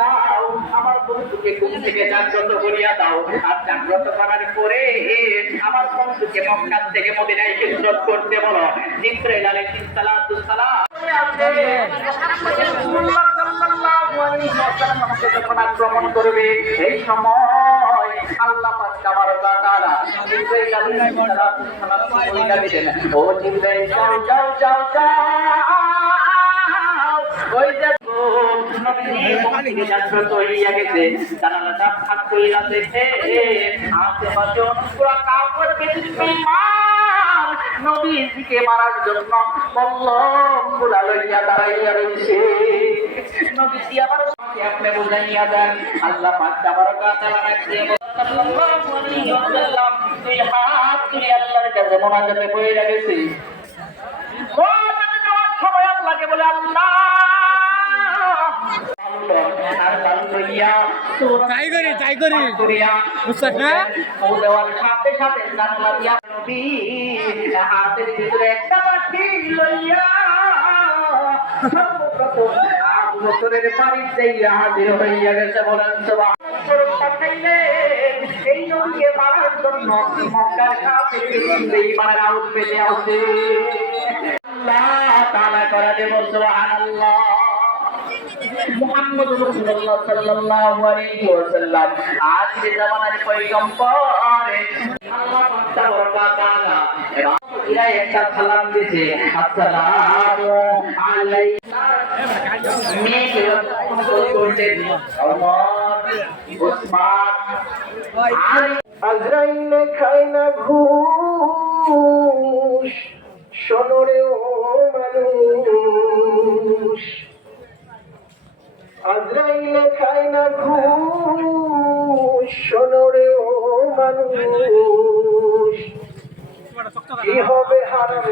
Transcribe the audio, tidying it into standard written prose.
যাও আমার বন্ধুকে ঘুম থেকে জাগ্রত করিয়া দাও, আর জাগ্রত করার পরে আমার বন্ধুকে মক্কা থেকে মদিনায় হিজরত করতে বলো। জিবরাইল আলাইহিস সালাতু সালাম আক্রমণ করবে, এই সময় আল্লাহ পাক তাবারাকা তাআলা জিবরাইল আলাইহিস সালাতু সালাম বলে দিলেন, ও জিবরাইল যাও যাও যাও যাও, ওই যে নবী জাগ্রত হইয়া গেছে, জানালাটা ফাঁক কইরা দেখে আশেপাশে অনেকগুলো কাপড় বেঁধে নবীজিকে মারার জন্য বল্লমগুলা লইয়া দাঁড়াইয়া রয়েছে। নবীজি আবার আপনি বুঝাইয়া দেন। আল্লাহ পাক তাবারাকা তাআলা রাখিয়ে সাল্লাল্লাহু আলাইহি ওয়াসাল্লাম দুই হাত তুলে আল্লাহর কাছে মোনাজাতে কইরা গেছে। মোনাজাতে যাওয়ার সময় আল্লাহকে বলে, আল্লাহ তাই করি বুঝছস না? সাথে সাথে জানালা দিয়া নবী হাতের ভিতরে একটা লাঠি লইয়া আবু বকরের বাড়িতে হাজির হইয়া গেছে। বলেন এই নবীকে মারার জন্য মক্কার কাফের বেঈমানরা আউট পেতে আসে। আল্লাহ তাআলা করে দেব সুবহানাল্লাহ। মুহাম্মদ রাসূলুল্লাহ সাল্লাল্লাহু আলাইহি ওয়াসাল্লাম আখির জামানার পয়গম্বর। আল্লাহ তাবারাকা তাআলা এরা একটা সালাম দিয়েছে, আসসালামু আলাইকা। মেয়ে করতেন ওমর, ওসমান, আলী। আজরাইলে খায় না ঘুষ, শোনো রে ও মানুষ। আজরাইলে খায় না ঘুষ, শোনো রে ও মানুষ। কি হবে হারাম